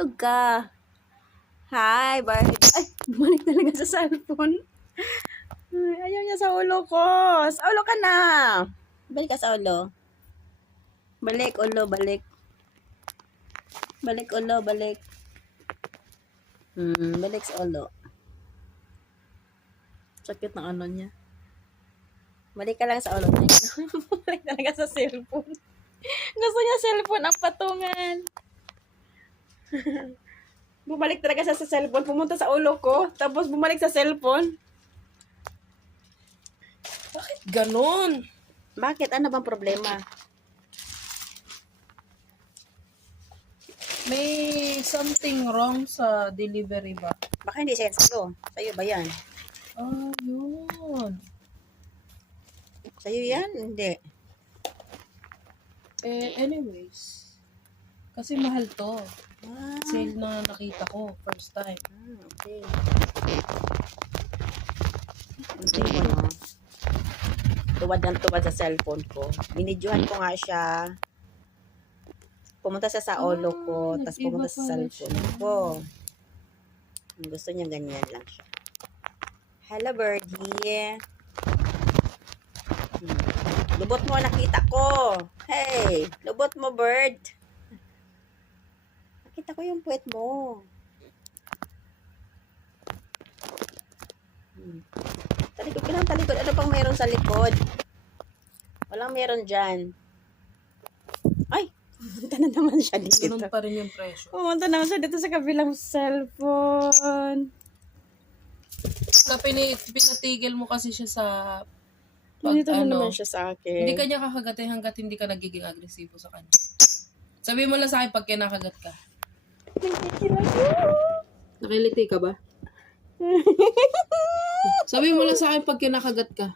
Tulog ka. Hi, Barbie. Ay, bumalik talaga sa cellphone. Ay, ayaw niya sa ulo ko. Sa ulo ka na. Balik ka sa ulo. Balik, ulo, balik. Balik, ulo, balik. Balik sa ulo. Sakit ng ano niya. Balik ka lang sa ulo niya. Bumalik talaga sa cellphone. Gusto niya cellphone ang patungan. Bumalik talaga sa cellphone. Pumunta sa ulo ko. Tapos bumalik sa cellphone. Bakit ganon? Bakit? Ano bang problema? May something wrong sa delivery ba? Baka hindi siya sa'yo. Sa'yo ba yan? Ah, yun. Sa'yo yan? Hindi. Anyways. Kasi mahal to. Ah, Sale na nakita ko. First time. okay. Ang cellphone mo. Tuwad ng tuwad sa cellphone ko. Binidyohan ko nga siya. Pumunta siya sa ulo ko. Tapos nag-iba pumunta sa pala cellphone siya. ko. Gusto niya ganyan lang siya. Hello, birdie. Lubot mo, nakita ko. Hey, lubot mo, bird. Nakita ko yung puwet mo. Talikod ka lang, talikod. Ano pang meron sa likod? Walang meron dyan. Ay, pumunta na naman siya dito. Ganun pa rin yung presyo. Pumunta naman siya dito sa kabilang cellphone. Pinatigil mo kasi siya sa Dito na naman siya sa akin. Hindi ka niya kakagatin hanggat hindi ka nagiging agresibo sa kanya. Sabi mo lang sa akin pag kinakagat ka. Nakiliti ka ba? Sabi mo lang sa akin pag kinakagat ka.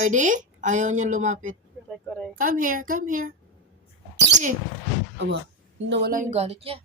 Ready? Ayaw niya lumapit. Correct. Come here, come here. Okay. Aba, nawala yung galit niya.